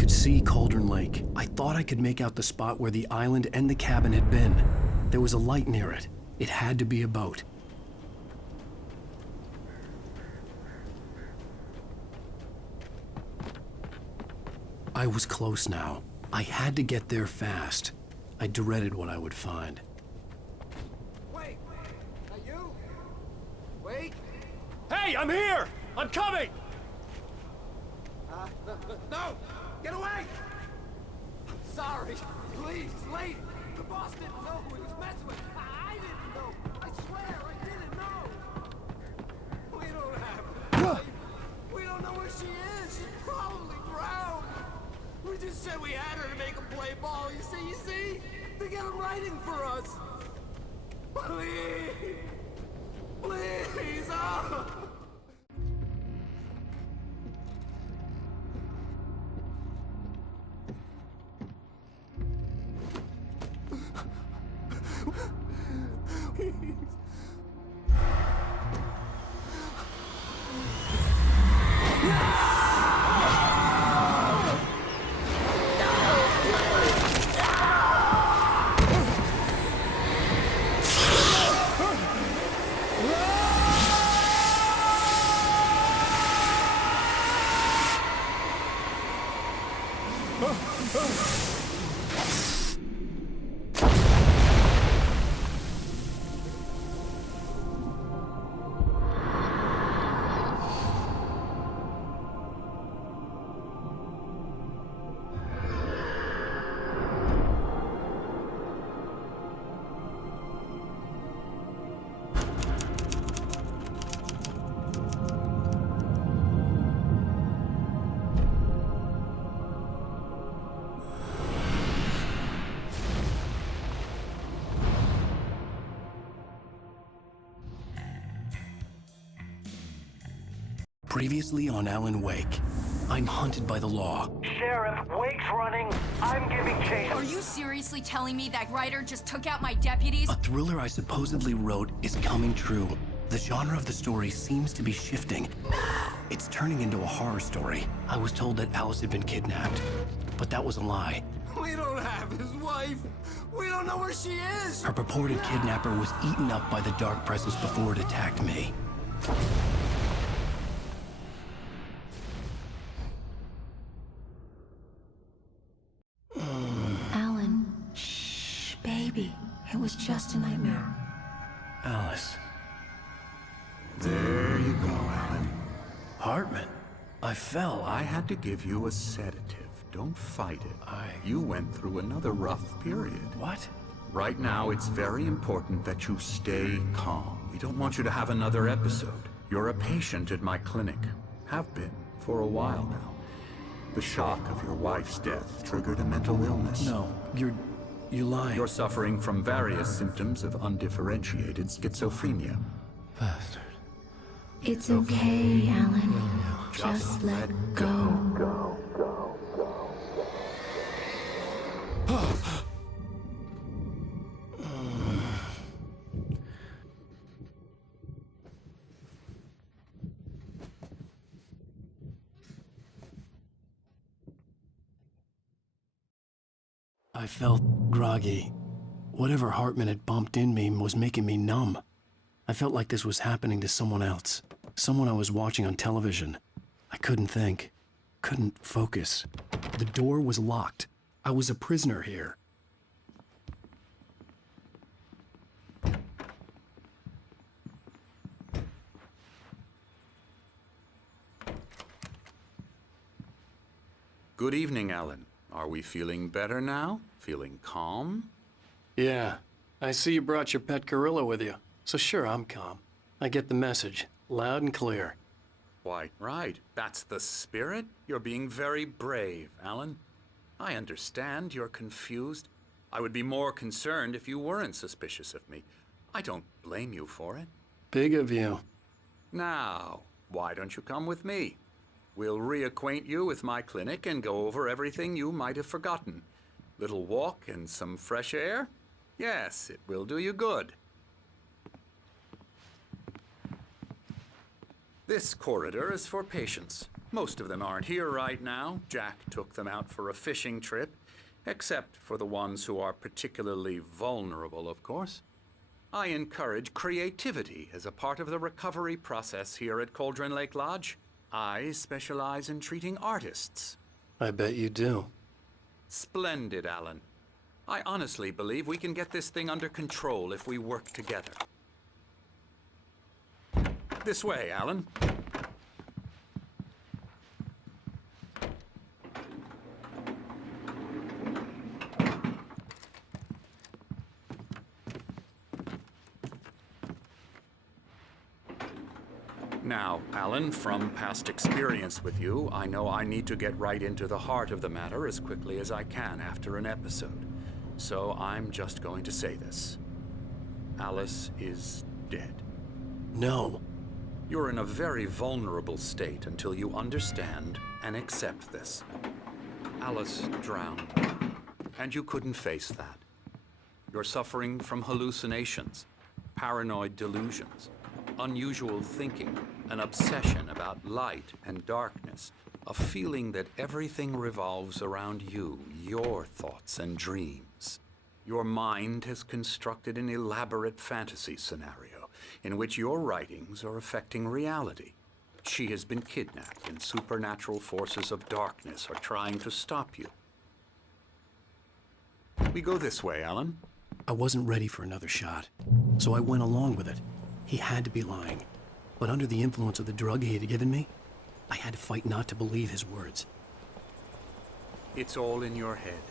could see Cauldron Lake. I thought I could make out the spot where the island and the cabin had been. There was a light near it. It had to be a boat. I was close now. I had to get there fast. I dreaded what I would find. Wait! Are you? Wait! Hey, I'm here! I'm coming! No! Get away! I'm sorry. Please, lady. The boss didn't know who he was messing with. I didn't know. I swear, I didn't know. We don't have her. We don't know where she is. She's probably drowned. We just said we had her to make him play ball. You see? To get him writing for us. Please. Please. Oh. Previously on Alan Wake, I'm hunted by the law. Sheriff, Wake's running. I'm giving chase. Are you seriously telling me that writer just took out my deputies? A thriller I supposedly wrote is coming true. The genre of the story seems to be shifting. It's turning into a horror story. I was told that Alice had been kidnapped, but that was a lie. We don't have his wife. We don't know where she is. Her purported kidnapper was eaten up by the dark presence before it attacked me. Alan, shh, baby. It was just a nightmare. Alice. There you go, Alan. Hartman. I fell. I had to give you a sedative. Don't fight it. You went through another rough period. What? Right now, it's very important that you stay calm. We don't want you to have another episode. You're a patient at my clinic. Have been for a while now. The shock of your wife's death triggered a mental illness. No, you lied. You're suffering from various symptoms of undifferentiated schizophrenia. Bastard. It's okay, Alan. Just let go. I felt groggy. Whatever Hartman had bumped in me was making me numb. I felt like this was happening to someone else. Someone I was watching on television. I couldn't think. Couldn't focus. The door was locked. I was a prisoner here. Good evening, Alan. Are we feeling better now? Feeling calm? Yeah. I see you brought your pet gorilla with you. So sure, I'm calm. I get the message. Loud and clear. Why, right. That's the spirit. You're being very brave, Alan. I understand you're confused. I would be more concerned if you weren't suspicious of me. I don't blame you for it. Big of you. Now, why don't you come with me? We'll reacquaint you with my clinic and go over everything you might have forgotten. Little walk and some fresh air? Yes, it will do you good. This corridor is for patients. Most of them aren't here right now. Jack took them out for a fishing trip, except for the ones who are particularly vulnerable, of course. I encourage creativity as a part of the recovery process here at Cauldron Lake Lodge. I specialize in treating artists. I bet you do. Splendid, Alan. I honestly believe we can get this thing under control if we work together. This way, Alan. Now, Alan, from past experience with you, I know I need to get right into the heart of the matter as quickly as I can after an episode. So I'm just going to say this. Alice is dead. No. You're in a very vulnerable state until you understand and accept this. Alice drowned, and you couldn't face that. You're suffering from hallucinations, paranoid delusions, unusual thinking, an obsession about light and darkness, a feeling that everything revolves around you, your thoughts and dreams. Your mind has constructed an elaborate fantasy scenario in which your writings are affecting reality. She has been kidnapped and supernatural forces of darkness are trying to stop you. We go this way, Alan. I wasn't ready for another shot, so I went along with it. He had to be lying. But under the influence of the drug he had given me, I had to fight not to believe his words. It's all in your head.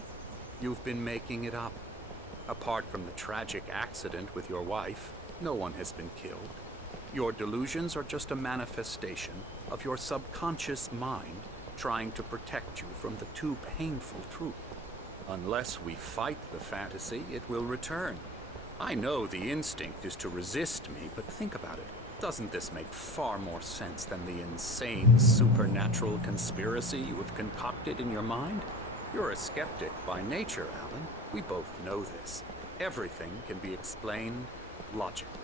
You've been making it up. Apart from the tragic accident with your wife, no one has been killed. Your delusions are just a manifestation of your subconscious mind trying to protect you from the too painful truth. Unless we fight the fantasy, it will return. I know the instinct is to resist me, but think about it. Doesn't this make far more sense than the insane supernatural conspiracy you have concocted in your mind? You're a skeptic by nature, Alan. We both know this. Everything can be explained logically.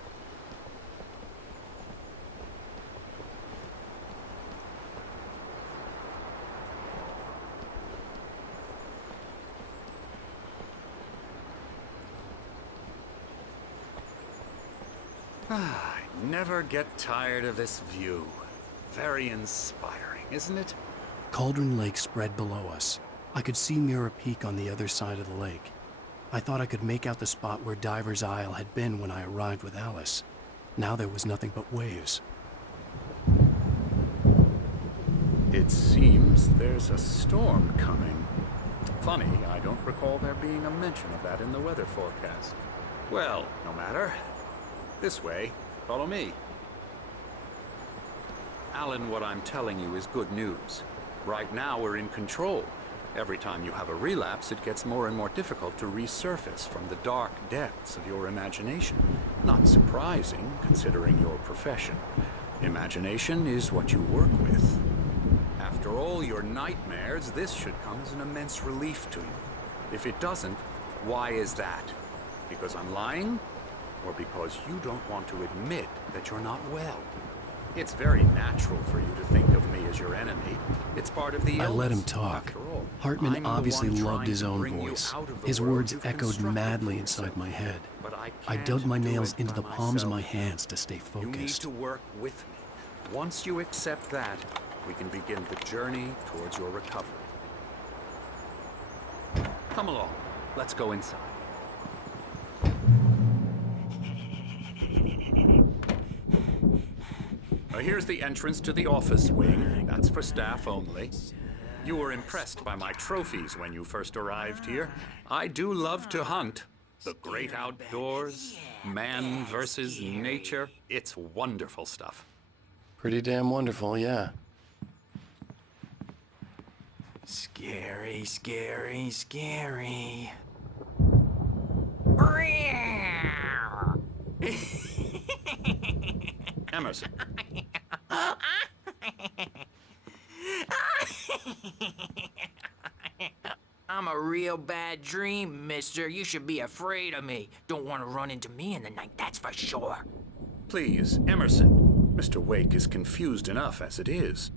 I never get tired of this view. Very inspiring, isn't it? Cauldron Lake spread below us. I could see Mirror Peak on the other side of the lake. I thought I could make out the spot where Diver's Isle had been when I arrived with Alice. Now there was nothing but waves. It seems there's a storm coming. Funny, I don't recall there being a mention of that in the weather forecast. Well, no matter. This way. Follow me. Alan, what I'm telling you is good news. Right now, we're in control. Every time you have a relapse, it gets more and more difficult to resurface from the dark depths of your imagination. Not surprising, considering your profession. Imagination is what you work with. After all your nightmares, this should come as an immense relief to you. If it doesn't, why is that? Because I'm lying? Or because you don't want to admit that you're not well? It's very natural for you to think of me as your enemy. It's part of the illness. I let him talk. After all, Hartman I'm the obviously one loved trying his to own bring you voice. out of the His world words you've echoed constructed madly for inside yourself. my head. But I I can't dug my do nails it into by the palms of my myself. hands to stay You need focused. to work with me. Once you accept that, we can begin the journey towards your recovery. Come along. Let's go inside. Here's the entrance to the office wing. That's for staff only. You were impressed by my trophies when you first arrived here. I do love to hunt. The great outdoors, man versus nature. It's wonderful stuff. Pretty damn wonderful, yeah. Scary, scary, scary. Emerson. I'm a real bad dream, mister. You should be afraid of me. Don't want to run into me in the night, that's for sure. Please, Emerson. Mr. Wake is confused enough as it is.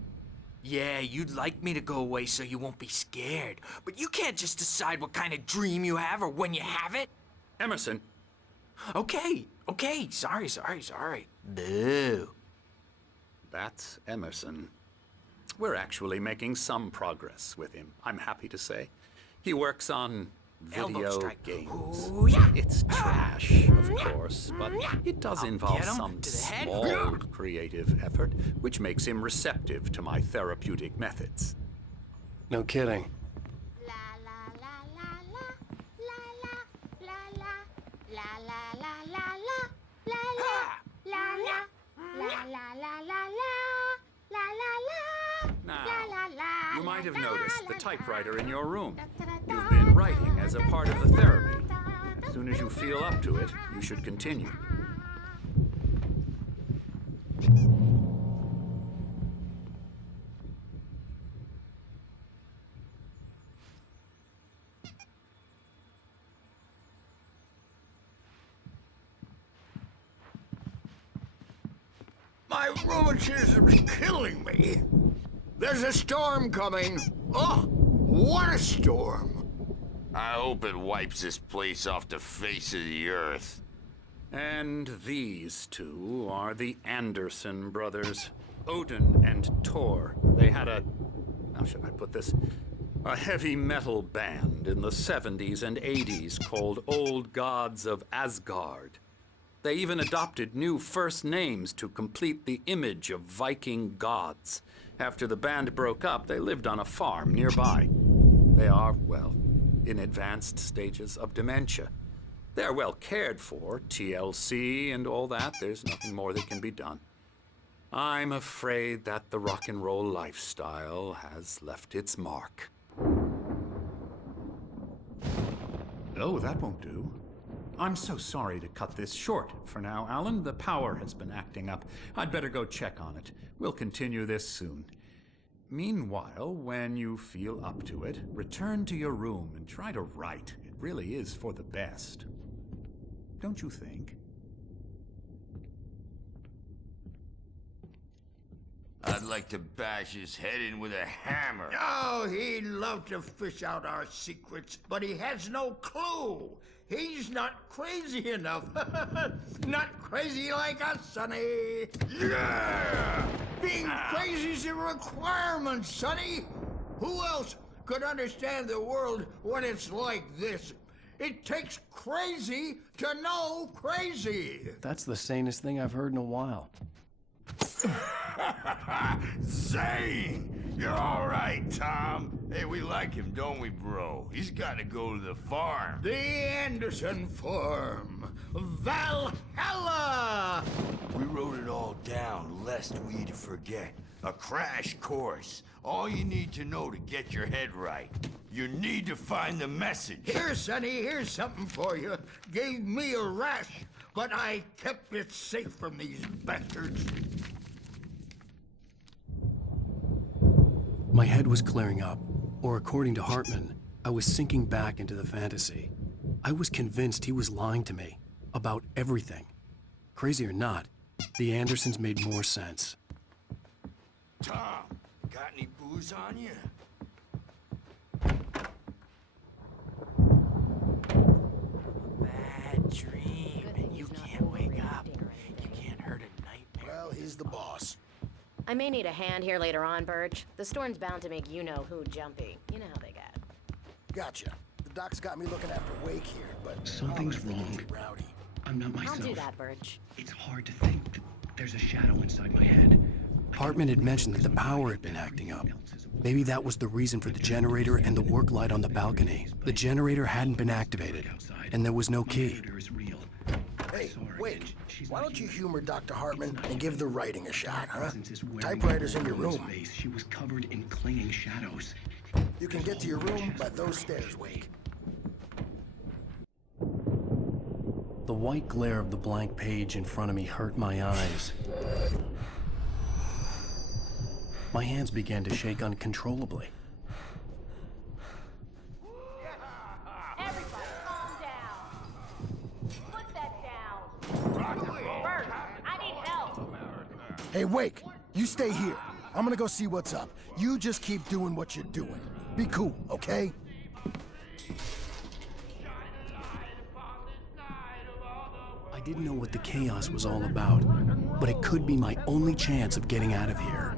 Yeah, you'd like me to go away so you won't be scared. But you can't just decide what kind of dream you have or when you have it. Emerson, Okay. Sorry. Boo. that's Emerson. We're actually making some progress with him, I'm happy to say. He works on Elbow video strike. games. Ooh, yeah. It's trash, of course, but it does involve get him some to the head. small creative effort, which makes him receptive to my therapeutic methods. No kidding. La la la la la la la la la la la la la la la la la la la Now, you might have noticed the typewriter in your room. You've been writing as a part of the therapy. As soon as you feel up to it, you should continue. My rheumatism's killing me. There's a storm coming. Oh, what a storm. I hope it wipes this place off the face of the earth. And these two are the Anderson brothers, Odin and Tor. They had a, how should I put this? A heavy metal band in the 70s and 80s called Old Gods of Asgard. They even adopted new first names to complete the image of Viking gods. After the band broke up, they lived on a farm nearby. They are, well, in advanced stages of dementia. They're well cared for, TLC and all that. There's nothing more that can be done. I'm afraid that the rock and roll lifestyle has left its mark. Oh, that won't do. I'm so sorry to cut this short for now, Alan. The power has been acting up. I'd better go check on it. We'll continue this soon. Meanwhile, when you feel up to it, return to your room and try to write. It really is for the best. Don't you think? I'd like to bash his head in with a hammer. Oh, he'd love to fish out our secrets, but he has no clue. He's not crazy enough. Not crazy like us, Sonny. Yeah! Being crazy's a requirement, Sonny. Who else could understand the world when it's like this? It takes crazy to know crazy. That's the sanest thing I've heard in a while. Zane! You're all right, Tom. Hey, we like him, don't we, bro? He's got to go to the farm. The Anderson Farm. Valhalla! We wrote it all down, lest we'd forget. A crash course. All you need to know to get your head right. You need to find the message. Here, Sonny, here's something for you. Gave me a rash, but I kept it safe from these bastards. My head was clearing up, or according to Hartman, I was sinking back into the fantasy. I was convinced he was lying to me about everything. Crazy or not, the Andersons made more sense. Tom, got any booze on you? Bad dream. You can't wake up. You can't hurt a nightmare. Well, he's the boss. I may need a hand here later on, Birch. The storm's bound to make you-know-who jumpy. You know how they get. Gotcha. The doc's got me looking after Wake here, but Something's wrong. Rowdy. I'm not myself. I'll do that, Birch. It's hard to think. There's a shadow inside my head. Hartman had mentioned that the power had been acting up. Maybe that was the reason for the generator and the work light on the balcony. The generator hadn't been activated, and there was no key. Hey, Wake, why don't you humor Dr. Hartman and give the writing a shot, huh? Typewriter's in your room. She was covered in clinging shadows. You can get to your room by those stairs, Wake. The white glare of the blank page in front of me hurt my eyes. My hands began to shake uncontrollably. Everybody, calm down. Put that down. Bert, I need help. Hey, Wake, you stay here. I'm gonna go see what's up. You just keep doing what you're doing. Be cool, okay? I didn't know what the chaos was all about, but it could be my only chance of getting out of here.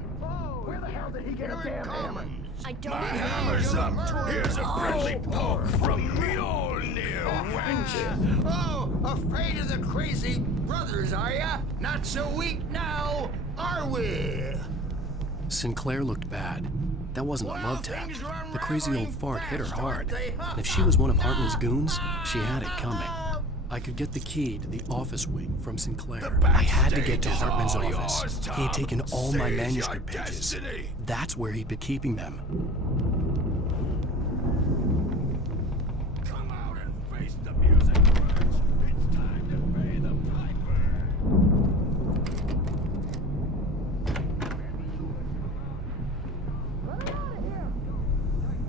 Where the hell did he get a damn hammer? I don't My hammer's up. Here's a friendly poke from Mjolnir, wench. Oh, afraid of the crazy brothers, are ya? Not so weak now, are we? Sinclair looked bad. That wasn't a love tap. The crazy old fart hit her hard. And if she was one of Hartman's goons, she had it coming. I could get the key to the office wing from Sinclair. I had to get to Hartman's office. He had taken all my manuscript pages. That's where he'd been keeping them. Come out and face the music, Birch. It's time to pay the piper. Get out of here!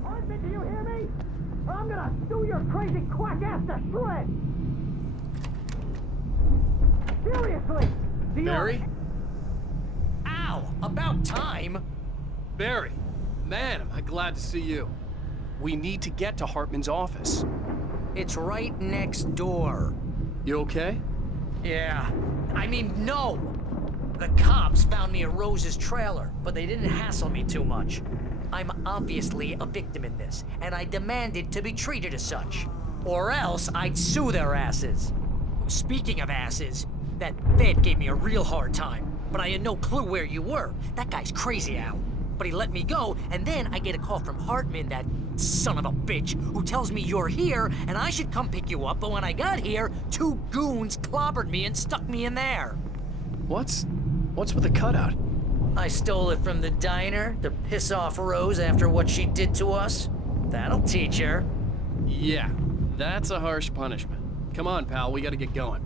Hartman, do you hear me? I'm gonna sue your crazy quack ass to shreds! Seriously! Do you... Barry? Ow! About time! Barry, man, am I glad to see you. We need to get to Hartman's office. It's right next door. You okay? Yeah. I mean, no! The cops found me at Rose's trailer, but they didn't hassle me too much. I'm obviously a victim in this, and I demanded to be treated as such. Or else I'd sue their asses. Speaking of asses, that Fed gave me a real hard time, but I had no clue where you were. That guy's crazy, Al. But he let me go, and then I get a call from Hartman, that son of a bitch, who tells me you're here, and I should come pick you up, but when I got here, 2 goons clobbered me and stuck me in there. What's with the cutout? I stole it from the diner to piss off Rose after what she did to us. That'll teach her. Yeah, that's a harsh punishment. Come on, pal, we gotta get going.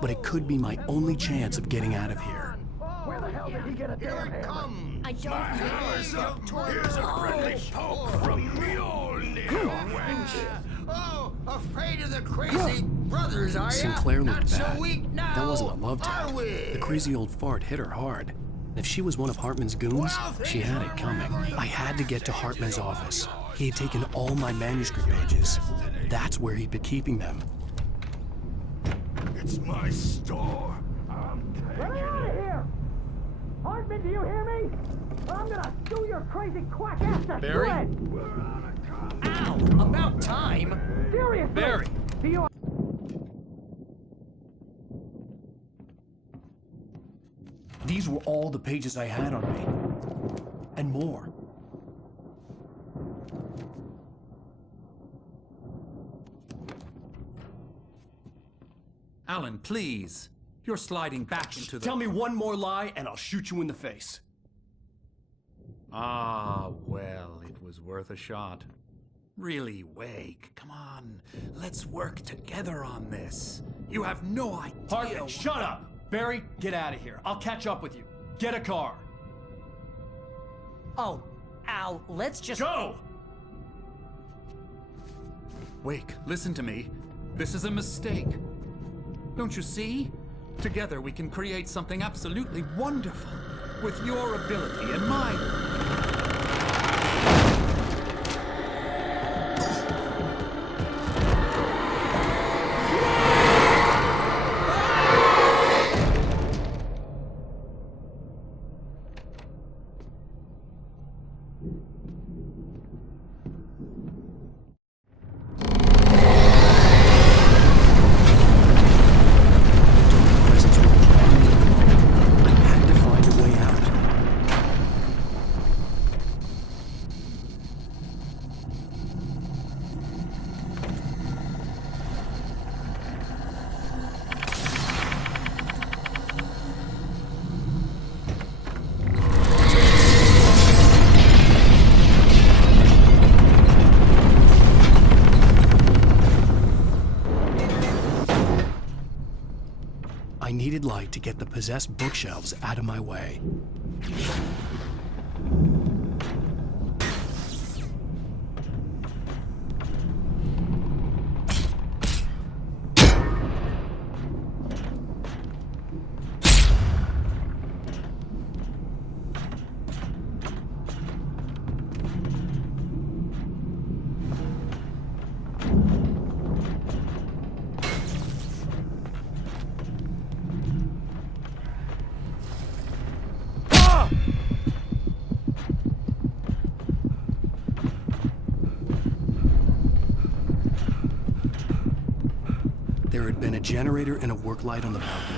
But it could be my only chance of getting out of here. Where the hell did he get a damn hammer? I don't My hammer's up. Here's a friendly poke from Mjolnir, wench. Oh, afraid of the crazy brothers, are ya? Sinclair Not looked so bad. weak now, That wasn't a love are tap. we? The crazy old fart hit her hard. And if she was one of Hartman's goons, she had it coming. I had to get to Hartman's office. He had taken all my manuscript pages. That's where he'd been keeping them. It's my store. Get out of here! Hartman, do you hear me? I'm gonna sue your crazy quack ass to Barry? shreds! Ow! About time! Seriously! Barry! Do you... These were all the pages I had on me. And more. Alan, please. You're sliding back into the... Tell me one more lie and I'll shoot you in the face. Ah, well, it was worth a shot. Really, Wake, come on. Let's work together on this. You have no idea... Hartman, shut up! Barry, get out of here. I'll catch up with you. Get a car. Oh, Al, let's just... Go! Wake, listen to me. This is a mistake. Don't you see? Together we can create something absolutely wonderful. With your ability and mine. I needed light to get the possessed bookshelves out of my way. There had been a generator and a work light on the balcony.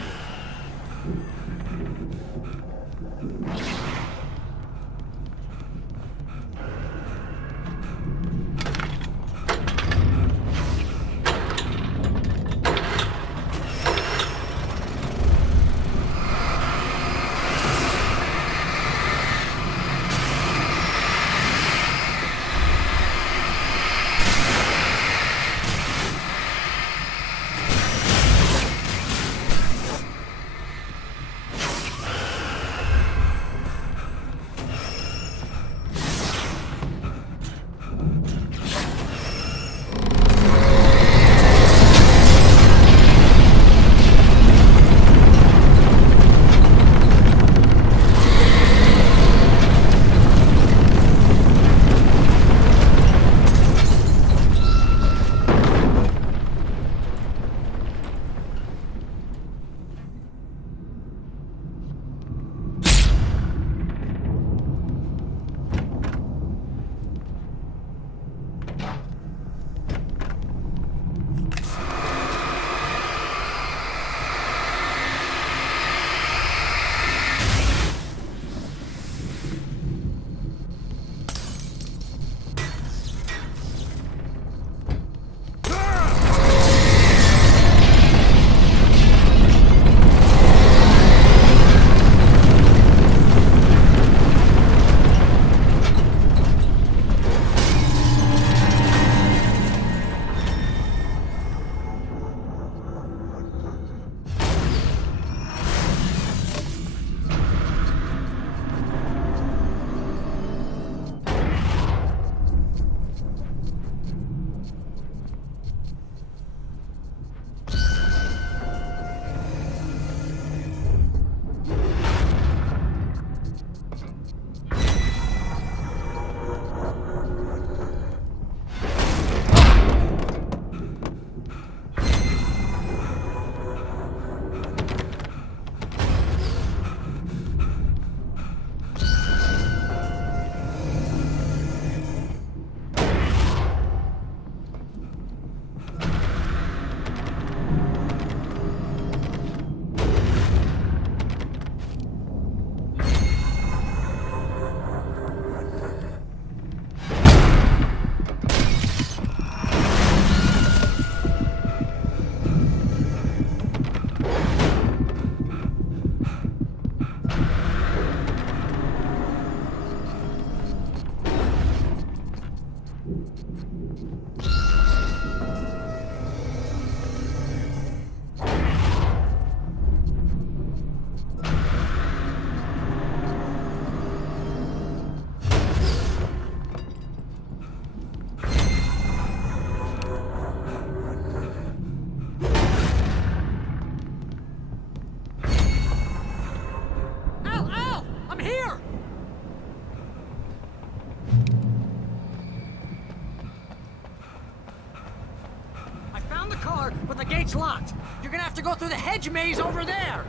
but the gate's locked. You're gonna have to go through the hedge maze over there.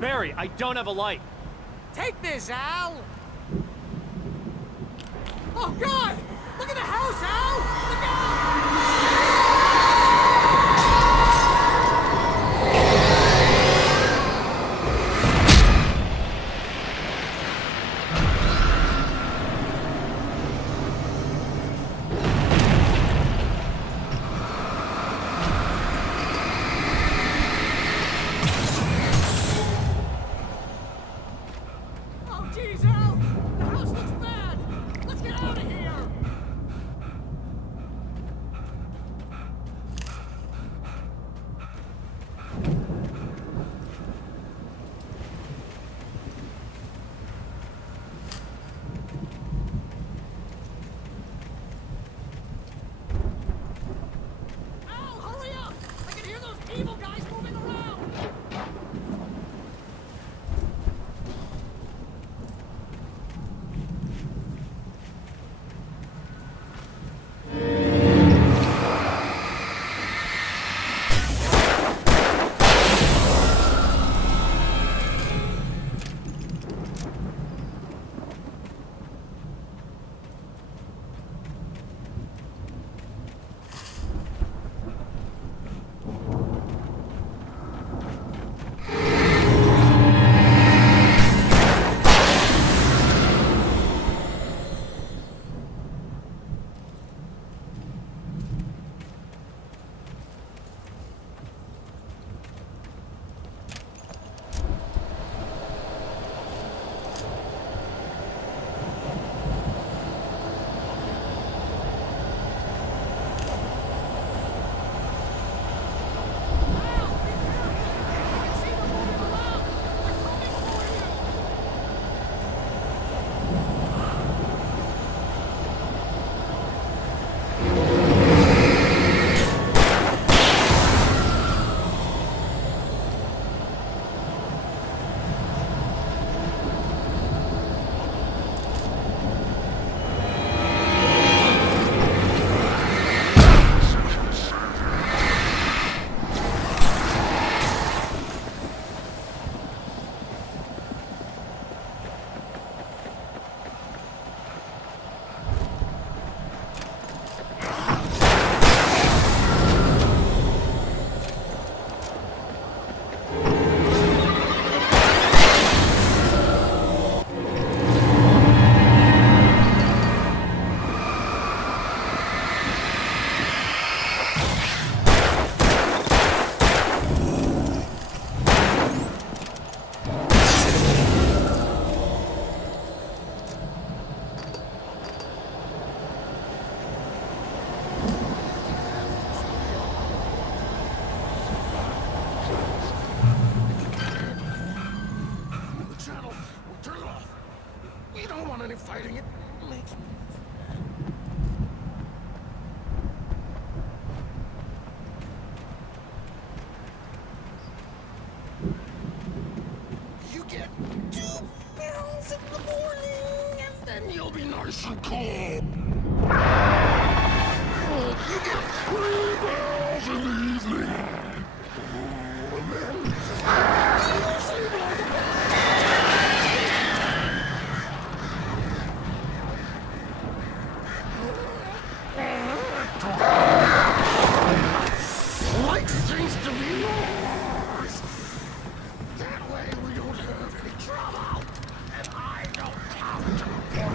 Barry, I don't have a light. Take this, Al. Oh, God! Look at the house, Al! Look out! Oh, geez, Al! The house looks bad! Let's get out of here! done any fighting. It makes me... You get 2 pills in the morning, and then you'll be nice and calm. You get 3 pills in the evening. And then you'll sleep like a Light seems to be yours. That way we don't have any trouble, and I don't have to get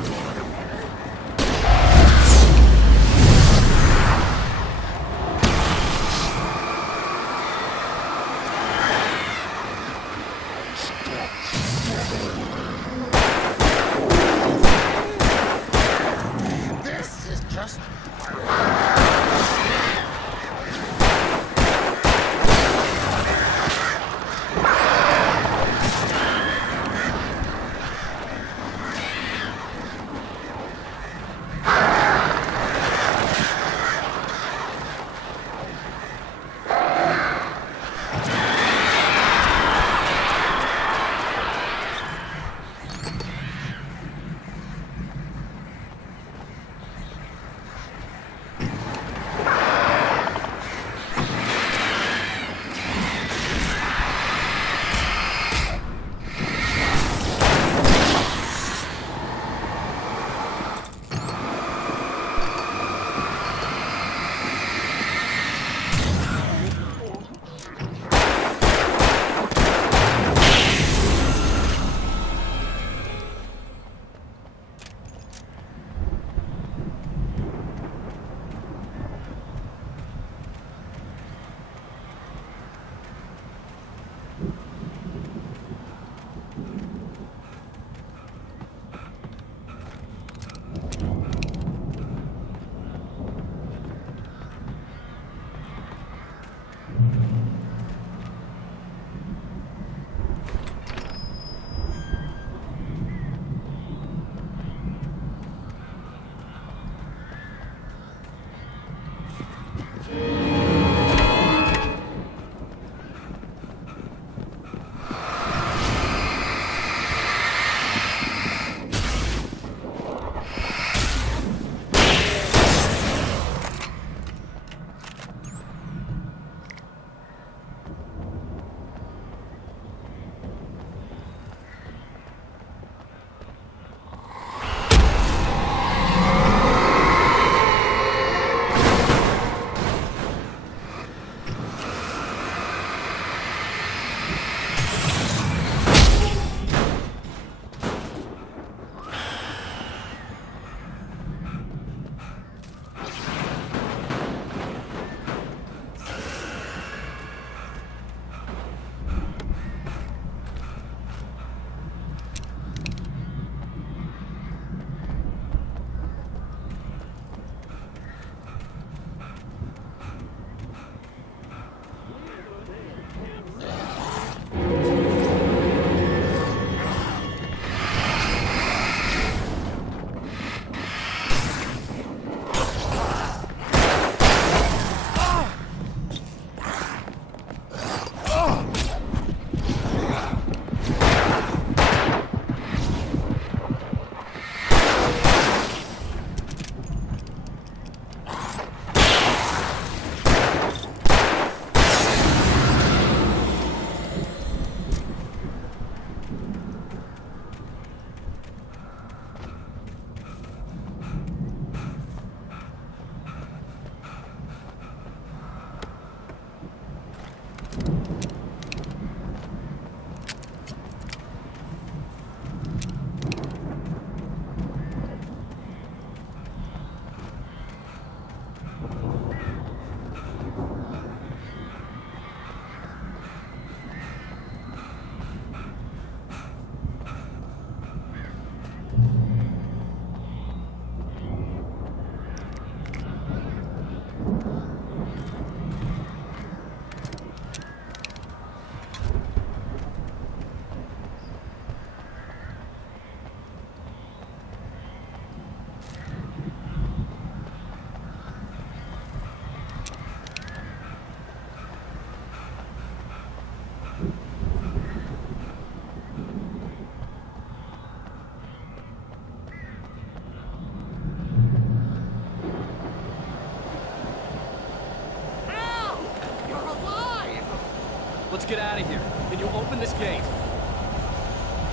let's get out of here. Can you open this gate?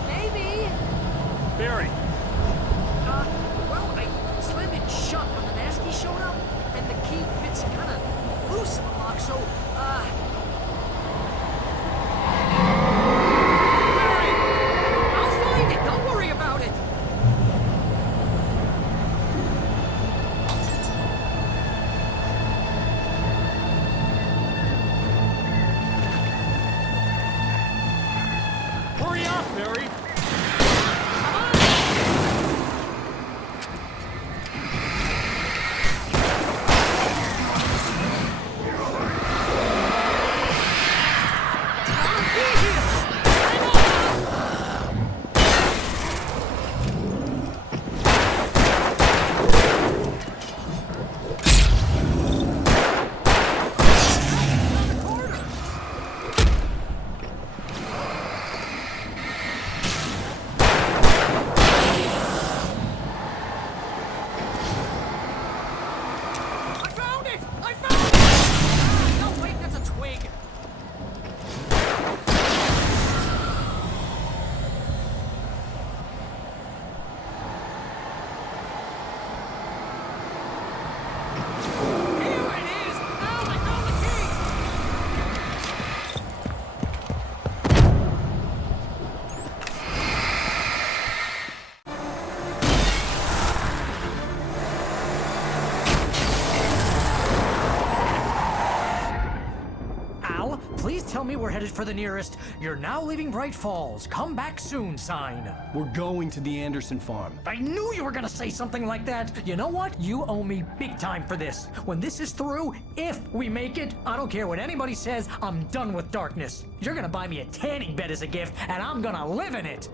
Maybe. Barry. Well, I slammed it shut when the Nasty showed up, and the key fits kind of loose in the lock, so, Barry! I'll find it, don't worry about it! Hurry up, Barry! Please tell me we're headed for the nearest "You're now leaving Bright Falls. Come back soon" sign. We're going to the Anderson farm. I knew you were gonna say something like that. You know what? You owe me big time for this. When this is through, if we make it, I don't care what anybody says, I'm done with darkness. You're gonna buy me a tanning bed as a gift, and I'm gonna live in it.